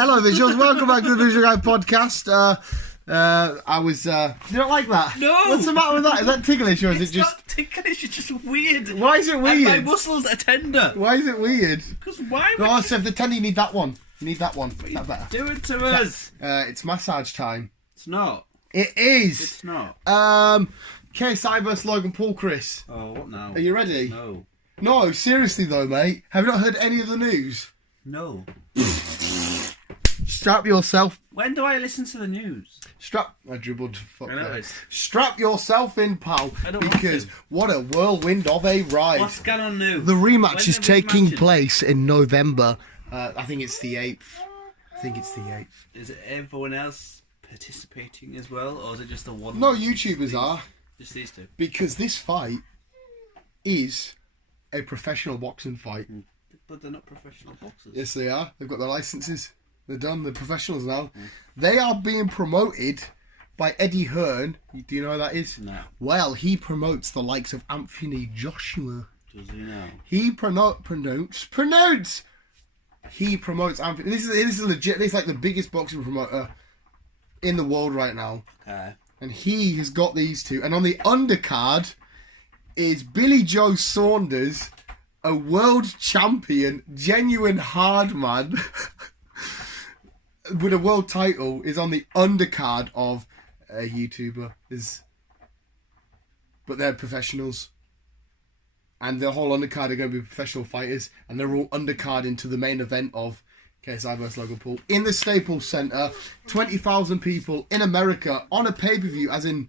Hello, visuals. Welcome back to the Visual Guy podcast. You don't like that? No. What's the matter with that? Is that ticklish or is It's it just? not ticklish, it's just weird. Why is it weird? And my muscles are tender. Why is it weird? Because why would No, so if they're tender, you need that one. You need that one. Is that better? do it to us? It's massage time. It's not. It is. It's not. KSI vs Logan Paul, Chris. Oh, what now? Are you ready? No. No, seriously though, mate. Have you not heard any of the news? No. Strap yourself. When do I listen to the news? I dribbled. Fuck I know that. it's... Strap yourself in, pal. I don't want because to. what a whirlwind of a ride. What's going on now? The rematch When's is the taking rematch? place in November. I think it's the 8th. I think it's the 8th. Is it everyone else participating as well, or is it just the one? No, YouTubers are. Just these two. Because this fight is a professional boxing fight. But they're not professional boxers. Yes, they are. They've got their licenses. They're done. They're professionals now. They are being promoted by Eddie Hearn. Do you know who that is? No. Well, he promotes the likes of Anthony Joshua. Does he now? He pronounce. He promotes Anthony. This is legit. This is like the biggest boxing promoter in the world right now. Okay. And he has got these two. And on the undercard is Billy Joe Saunders, a world champion, genuine hard man, with a world title, is on the undercard of a YouTuber. But they're professionals. And the whole undercard are going to be professional fighters. And they're all undercard into the main event of KSI vs Logan Paul in the Staples Center. 20,000 people in America on a pay-per-view, as in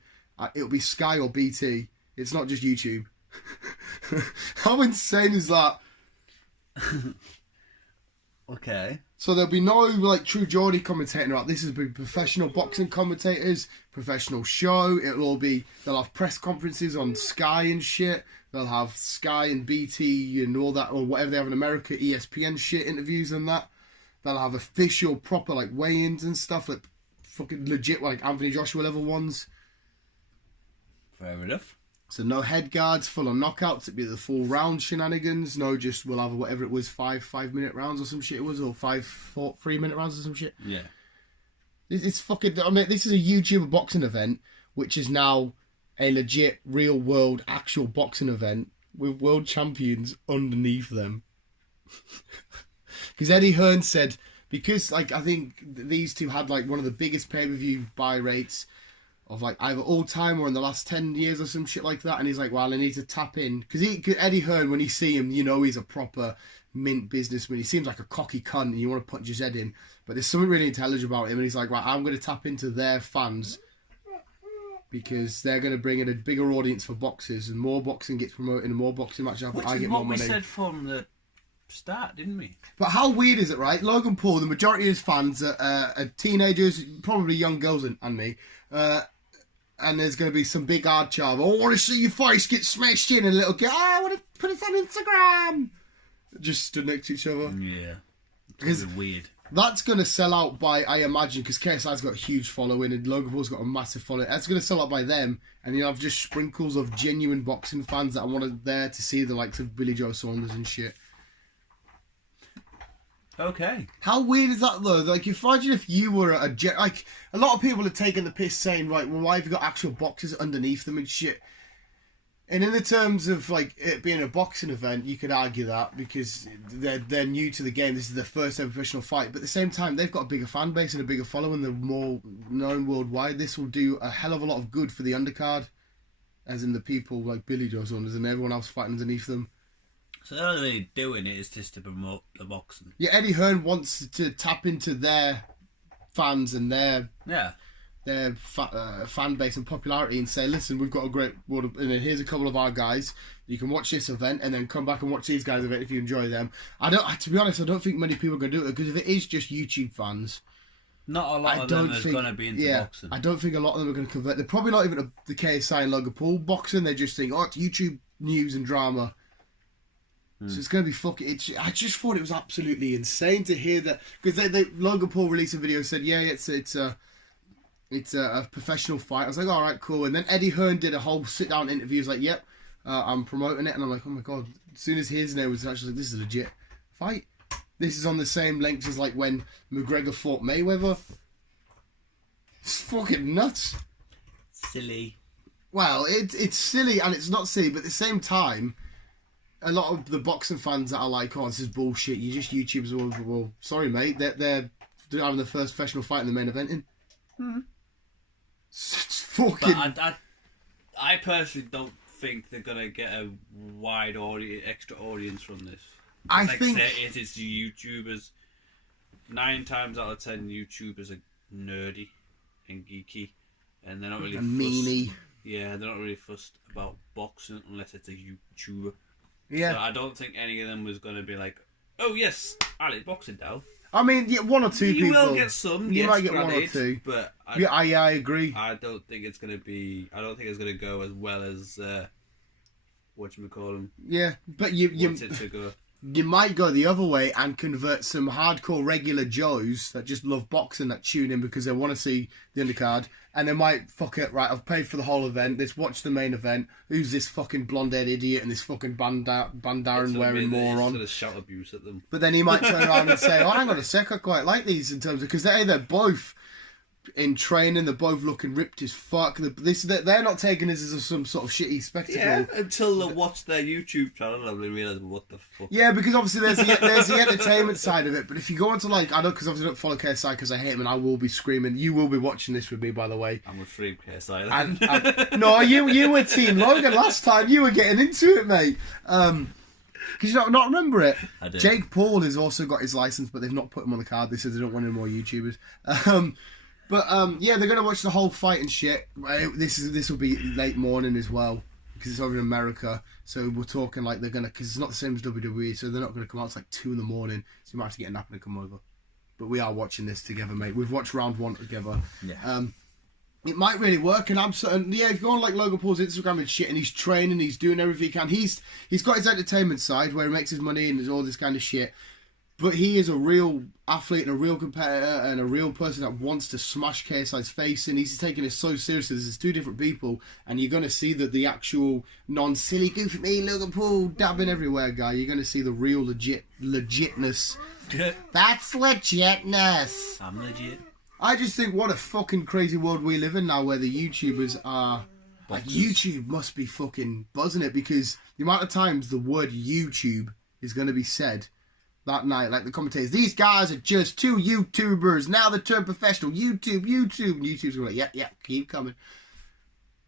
it'll be Sky or BT. It's not just YouTube. How insane is that? Okay. So there'll be no like True Geordie commentating about this. Will be professional boxing commentators, professional show. They'll have press conferences on Sky and shit. They'll have Sky and BT and all that, or whatever they have in America, ESPN shit interviews and that. They'll have official proper like weigh-ins and stuff, like fucking legit like Anthony Joshua level ones. Fair enough. So no head guards, full on knockouts. It'd be the full round shenanigans. No, just we'll have whatever it was, 5 minute rounds or some shit it was, or 3 minute rounds or some shit. Yeah. It's fucking. I mean, this is a YouTuber boxing event, which is now a legit, real world, actual boxing event with world champions underneath them. Because Eddie Hearn said, because like I think these two had like one of the biggest pay-per-view buy rates of like either all time or in the last 10 years or some shit like that, and he's like, well, I need to tap in, because Eddie Hearn, when you see him, you know he's a proper mint businessman. He seems like a cocky cunt and you want to punch his head in, but there's something really intelligent about him, and he's like, right, I'm going to tap into their fans because they're going to bring in a bigger audience for boxers, and more boxing gets promoted and more boxing matches happen. I get more money. Which is what we said from the start, didn't we? But how weird is it, right? Logan Paul, the majority of his fans are teenagers, probably young girls and me. And there's going to be some big hard child. Oh, I want to see your face get smashed in. And a little girl, I want to put it on Instagram. Just stood next to each other. Yeah. Because It's weird. that's going to sell out by, I imagine, because KSI's got a huge following and Logan Paul's got a massive following. That's going to sell out by them. And you'll have just sprinkles of genuine boxing fans that are there to see the likes of Billy Joe Saunders and shit. Okay. How weird is that though? Like, imagine if you were like, a lot of people are taking the piss saying, right, well, why have you got actual boxers underneath them and shit? And in the terms of like it being a boxing event, you could argue that because they're new to the game. This is their first ever professional fight, but at the same time, they've got a bigger fan base and a bigger following. They're more known worldwide. This will do a hell of a lot of good for the undercard, as in the people like Billy Joe Saunders and everyone else fighting underneath them. So they're not really doing it, it's just to promote the boxing. Yeah, Eddie Hearn wants to tap into their fans and their fan base and popularity and say, listen, we've got a great world and here's a couple of our guys. You can watch this event and then come back and watch these guys' event if you enjoy them. To be honest, I don't think many people are going to do it, because if it is just YouTube fans, not a lot of them are going to be into boxing. I don't think a lot of them are going to convert. They're probably not even the KSI and Logan Paul boxing. They just think, oh, it's YouTube news and drama. So it's going to be fucking. I just thought it was absolutely insane to hear that, because Logan Paul released a video, said, yeah, it's It's a professional fight. I was like, all right, cool. And then Eddie Hearn did a whole sit-down interview. He was like, yep, I'm promoting it. And I'm like, oh my God. As soon as his name was actually like, this is a legit fight. This is on the same length as like when McGregor fought Mayweather. It's fucking nuts. Silly. Well, it's silly and it's not silly, but at the same time, a lot of the boxing fans that are like, oh, this is bullshit. You just YouTubers. Well, sorry, mate. They're having the first professional fight in the main eventing. Mm-hmm. It's fucking... But I personally don't think they're gonna get a wide extra audience from this. I like think it is the YouTubers. 9 times out of 10, YouTubers are nerdy and geeky, and they're not really meanie. Yeah, they're not really fussed about boxing unless it's a YouTuber. Yeah. So I don't think any of them was gonna be like, oh yes, I like boxing now. I mean, yeah, one or two people. You will get some. You yes, might get granted, one or two. But I agree. I don't think it's gonna be. I don't think it's gonna go as well as whatchamacallit. Yeah, but wants it to go. You might go the other way and convert some hardcore regular Joes that just love boxing that tune in because they want to see the undercard, and they might fuck it, right, I've paid for the whole event, let's watch the main event, who's this fucking blonde-haired idiot and this fucking bandaran wearing moron. Going to shout abuse at them. But then he might turn around and say, oh, hang on a sec, I quite like these in terms of, because they're both in training, they're both looking ripped as fuck. They're not taking this as some sort of shitty spectacle. Yeah, until they watch their YouTube channel and they realise what the fuck. Yeah, because obviously there's the entertainment side of it. But if you go onto like, I don't, because obviously I don't follow KSI because I hate him and I will be screaming. You will be watching this with me, by the way. I'm a free KSI. And no, you were Team Logan last time. You were getting into it, mate. Because you not remember it. I did. Jake Paul has also got his license, but they've not put him on the card. They said they don't want any more YouTubers. But yeah, they're gonna watch the whole fight and shit. This will be late morning as well because it's over in America. So we're talking like they're gonna, because it's not the same as WWE, so they're not gonna come out. It's like 2 in the morning, so you might have to get a nap and come over. But we are watching this together, mate. We've watched round 1 together. Yeah. It might really work, and I'm certain. Yeah, if you go on like Logan Paul's Instagram and shit, and he's training, he's doing everything he can. He's got his entertainment side where he makes his money and there's all this kind of shit. But he is a real athlete and a real competitor and a real person that wants to smash KSI's face, and he's taking it so seriously. There's 2 different people, and you're going to see that the actual non-silly goof at me, Logan Paul, dabbing everywhere guy. You're going to see the real legitness. That's legitness. I'm legit. I just think what a fucking crazy world we live in now where the YouTubers are... Like, YouTube must be fucking buzzing it because the amount of times the word YouTube is going to be said... that night, like the commentators, these guys are just 2 YouTubers. Now they're turned professional. YouTube. And YouTube's going like, yeah, keep coming.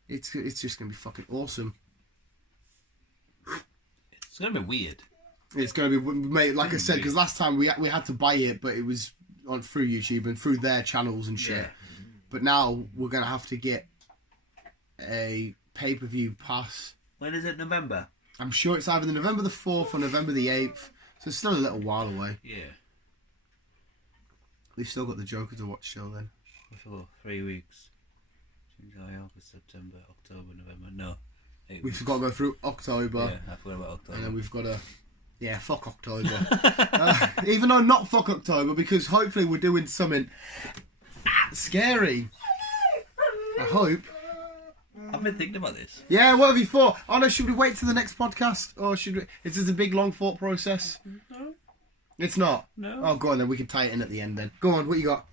It's just going to be fucking awesome. It's going to be weird. It's going to be, mate, like I said, because last time we had to buy it, but it was on through YouTube and through their channels and shit. Yeah. But now we're going to have to get a pay-per-view pass. When is it? November? I'm sure it's either November the 4th or November the 8th. So it's still a little while away. Yeah. We've still got the Joker to watch still then. For 3 weeks. July, August, September, October, November. No. We've got to go through October. Yeah, I forgot about October. And then we've got to... Yeah, fuck October. Even though not fuck October, because hopefully we're doing something scary. I hope. I've been thinking about this. Yeah, what have you thought? Oh no, should we wait till the next podcast? Or should we... Is this a big, long thought process? No. It's not? No. Oh, go on then. We can tie it in at the end then. Go on, what you got?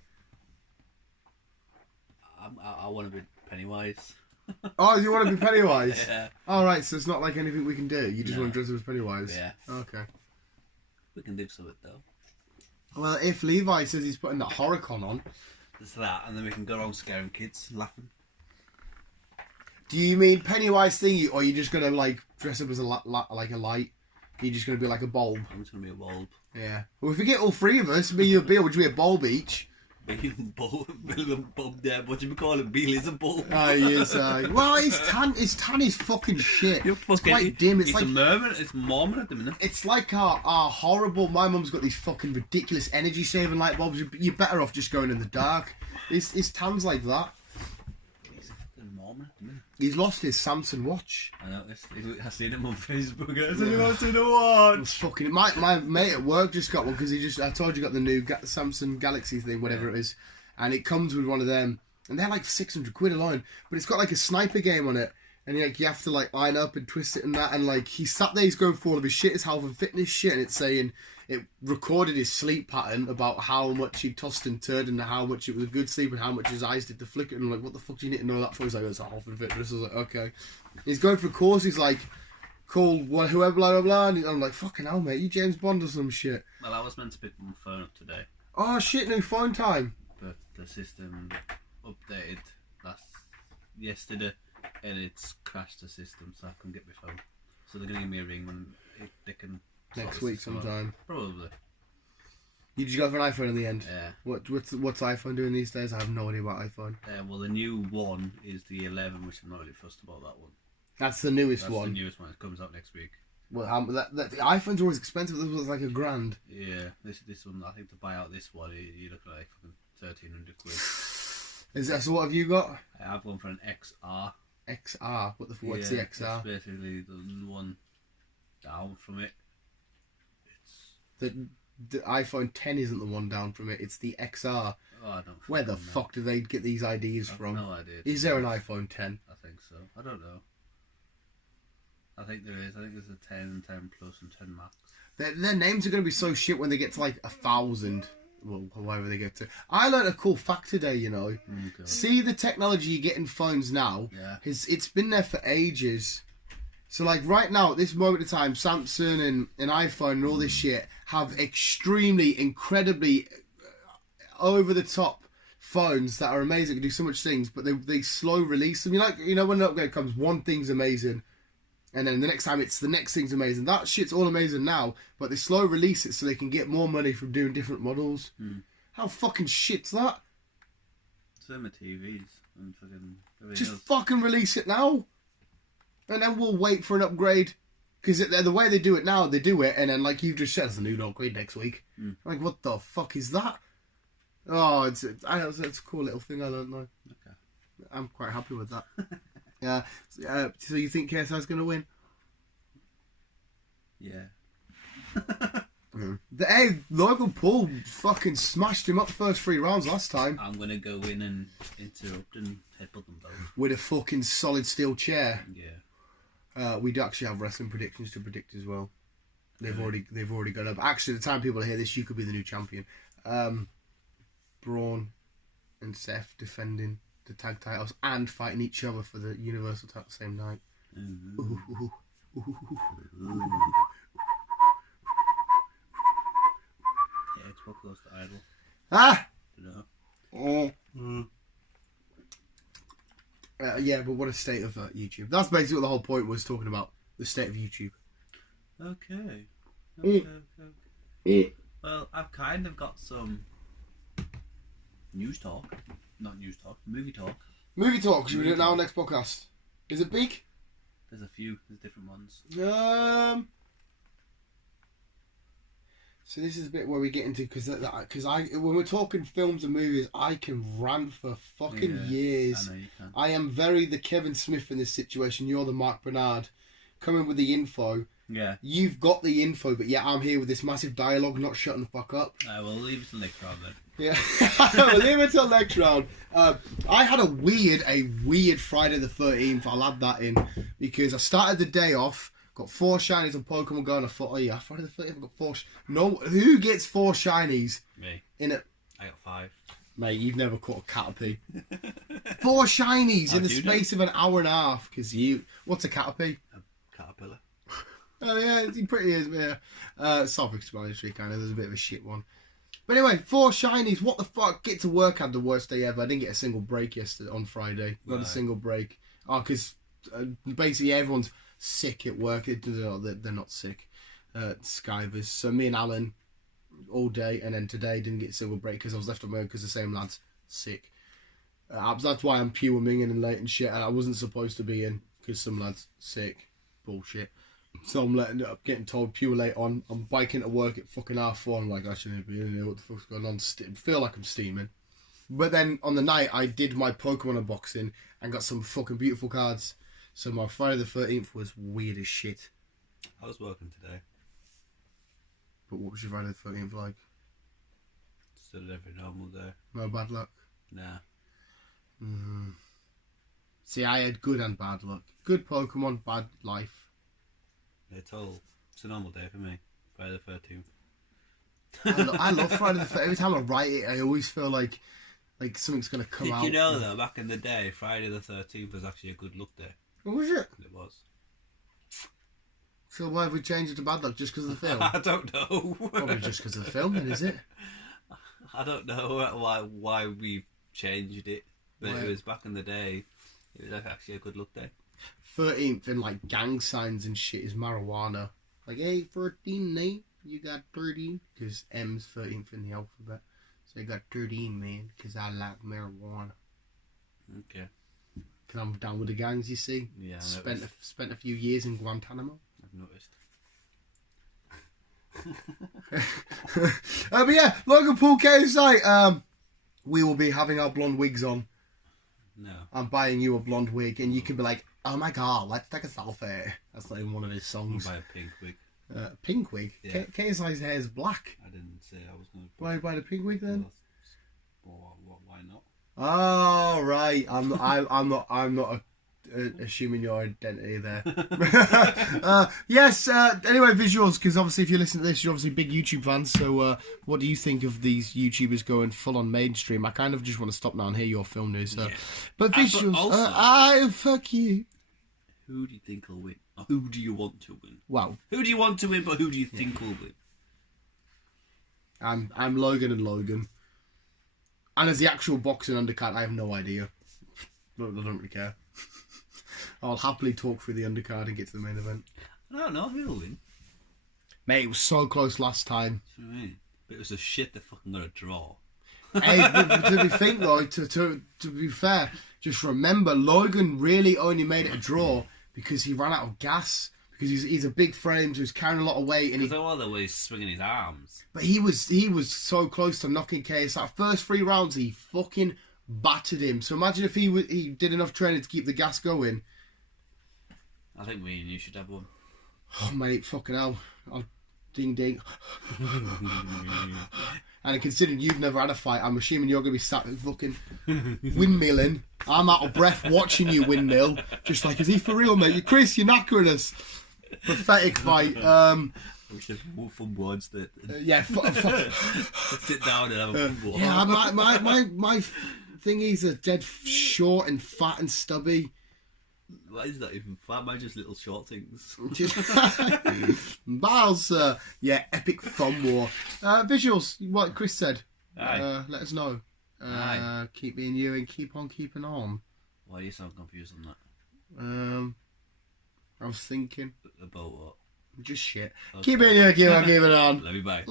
I want to be Pennywise. Oh, you want to be Pennywise? Yeah. Alright, so it's not like anything we can do. You just want to dress up as Pennywise? Yeah. Okay. We can do something though. Well, if Levi says he's putting that horror-con on... There's that, and then we can go around scaring kids, laughing. Do you mean Pennywise thingy, or are you just going to, like, dress up as a like a light? You're just going to be like a bulb? I'm just going to be a bulb. Yeah. Well, if we get all 3 of us, me, you, Bill, would you be a bulb each? Bill and Bob there, what do you call him? Bill is a bulb. Oh, he is. Well, his tan is fucking shit. You're fucking, it's quite dim. It's like a Mormon. It's Mormon at the minute. It's like our horrible... My mum's got these fucking ridiculous energy-saving light bulbs. You're better off just going in the dark. His tan's like that. He's a fucking Mormon at the minute. He's lost his Samsung watch. I know. I've seen him on Facebook. Has anyone seen a watch? It's fucking... My mate at work just got one because I told you got the new Samsung Galaxy thing, whatever it is. And it comes with one of them. and they're like 600 quid alone. But it's got like a sniper game on it, and you have to like line up and twist it and that. And like he sat there, he's going through all of his shit, his health and fitness shit, and it's saying it recorded his sleep pattern about how much he tossed and turned and how much it was a good sleep and how much his eyes did to flicker. And I'm like, what the fuck do you need to know that for? He's like, it's a health and fitness. I was like, okay. He's going for a course. He's like, call whoever, blah blah blah. And I'm like, fucking hell, mate, you James Bond or some shit. Well, I was meant to pick my phone up today. Oh shit, new phone time. But the system updated yesterday, and it's crashed the system, so I couldn't get my phone. So they're gonna give me a ring when they can. Next week sometime. Probably. You just go for an iPhone in the end? Yeah. What's iPhone doing these days? I have no idea about iPhone. Well, the new one is the 11, which I'm not really fussed about that one. That's the newest That's one? the newest one. It comes out next week. Well, the iPhone's always expensive. This was like $1,000. Yeah, this one, I think to buy out this one, you're looking at like fucking 1,300 quid. Is that, so what have you got? I have one for an XR. XR? What's the XR? It's basically the one down from it. The iPhone 10 isn't the one down from it. It's the XR. Oh, I don't. Where the fuck do they get these ideas from? No idea. Is there an iPhone 10? I think so. I don't know. I think there is. I think there's a 10, 10 Plus, and 10 Max. Their names are going to be so shit when they get to like 1,000. Well, however they get to. I learned a cool fact today, you know. See the technology you get in phones now? Yeah. It's been there for ages. So like right now, at this moment in time, Samsung and iPhone and all this shit have extremely, incredibly over-the-top phones that are amazing, can do so much things, but they slow release them. You know when an upgrade comes, one thing's amazing, and then the next time it's the next thing's amazing. That shit's all amazing now, but they slow release it so they can get more money from doing different models. How fucking shit's that? Same with TVs and fucking. Just fucking release it now. And then we'll wait for an upgrade. Because the way they do it now, they do it, and then, like you've just said, there's a new upgrade next week. Like, what the fuck is that? Oh, it's a cool little thing I learned, though. Okay. I'm quite happy with that. Yeah. So you think KSI's going to win? Yeah. Hey, Logan Paul fucking smashed him up first 3 rounds last time. I'm going to go in and interrupt and headbutt them both. With a fucking solid steel chair. Yeah. We do actually have wrestling predictions to predict as well. They've already gone up. Actually, the time people hear this, you could be the new champion. Braun and Seth defending the tag titles and fighting each other for the Universal title the same night. Yeah, it's what goes to Idol. Ah! You know? Yeah, but what a state of YouTube. That's basically what the whole point was, talking about the state of YouTube. Okay. Well, I've kind of got some news talk. Not news talk, movie talk. Movie talk, should we do it now next podcast? Is it big? There's a few, there's different ones. So this is a bit where we get into, because when we're talking films and movies, I can rant for fucking years. I know you can. I am very the Kevin Smith in this situation. You're the Mark Bernard, coming with the info. Yeah. You've got the info, but yet I'm here with this massive dialogue, not shutting the fuck up. We'll leave it till next round then. Yeah, we'll leave it till next round. I had a weird Friday the 13th. I'll add that in because I started the day off. Got 4 shinies on Pokemon Go, and I thought, oh yeah, Friday the 13th, I've got 4. No, who gets 4 shinies? Me. In it. I got 5. Mate, you've never caught a Caterpie. 4 shinies in the space of an hour and a half. Because what's a Caterpie? A caterpillar. Oh yeah, he pretty is. Yeah, self-explanatory kind of. There's a bit of a shit one. But anyway, 4 shinies. What the fuck? Get to work. Had the worst day ever. I didn't get a single break yesterday on Friday. Not a single break. Oh, because basically everyone's sick at work. They're not sick. Skivers. So me and Alan all day, and then today didn't get a single break because I was left on my own because the same lad's sick. That's why I'm pure minging and late and shit. And I wasn't supposed to be in because some lad's sick. Bullshit. So I'm getting told pure late on. I'm biking to work at fucking R4. I'm like, I shouldn't be in here. What the fuck's going on? Feel like I'm steaming. But then on the night, I did my Pokemon unboxing and got some fucking beautiful cards. So my Friday the 13th was weird as shit. I was working today. But what was your Friday the 13th like? Still every normal day. No bad luck? Nah. See, I had good and bad luck. Good Pokemon, bad life. It's a normal day for me. Friday the 13th. I love Friday the 13th. Every time I write it, I always feel like something's going to come out. Did you know though, back in the day, Friday the 13th was actually a good luck day? What was it? It was. So why have we changed it to bad luck? Just because of the film? I don't know. Probably just because of the film, then, is it? I don't know why we changed it, but it was back in the day. It was actually a good luck day. 13th in like gang signs and shit is marijuana. Like, hey, 13, Nate, you got 13? Because M's 13th in the alphabet. So I got 13, man, because I like marijuana. Okay. Because I'm down with the gangs, you see. Yeah. Spent a few years in Guantanamo. I've noticed. But yeah, Logan Paul KSI. We will be having our blonde wigs on. No. I'm buying you a blonde wig, and you can be like, "Oh my god, let's take a selfie." That's not even one of his songs. Buy a pink wig. Pink wig. Yeah. KSI's hair is black. I didn't say I was going to. Why buy the pink wig then? Why not? Oh right, I'm not assuming your identity there. Yes. Anyway, visuals, because obviously if you listen to this, you're obviously big YouTube fans. So, what do you think of these YouTubers going full on mainstream? I kind of just want to stop now and hear your film news. So. Yeah. But visuals, I fuck you. Who do you think will win? Or who do you want to win? Wow. Who do you want to win? But who do you think will win? I'm Logan and Logan. And as the actual boxing undercard, I have no idea. I don't really care. I'll happily talk through the undercard and get to the main event. I don't know who'll win. Mate, it was so close last time. That's what I mean. But it was a shit they fucking got a draw. Hey, to be think though, to be fair, just remember Logan really only made it a draw because he ran out of gas. Because he's a big frame, so he's carrying a lot of weight, and because all the way he's swinging his arms. But he was so close to knocking KSI. First 3 rounds, he fucking battered him. So imagine if he did enough training to keep the gas going. I think me and you should have one. Oh mate, fucking hell! Oh, ding ding. And considering you've never had a fight, I'm assuming you're going to be sat fucking windmilling. I'm out of breath watching you windmill. Just like, is he for real, mate? Chris, you're knackering us. Pathetic fight. We should have fun words that. Yeah. Sit down and have a fun war. Yeah, my thing is a dead short and fat and stubby. Why is that even fat? Mine's just little short things. Miles, yeah, epic fun war. Visuals, what Chris said. Let us know. Keep being you and keep on keeping on. Why do you sound confused on that? I was thinking. About what? Just shit. Okay. Keep being you, keep on keeping on. Let me bye.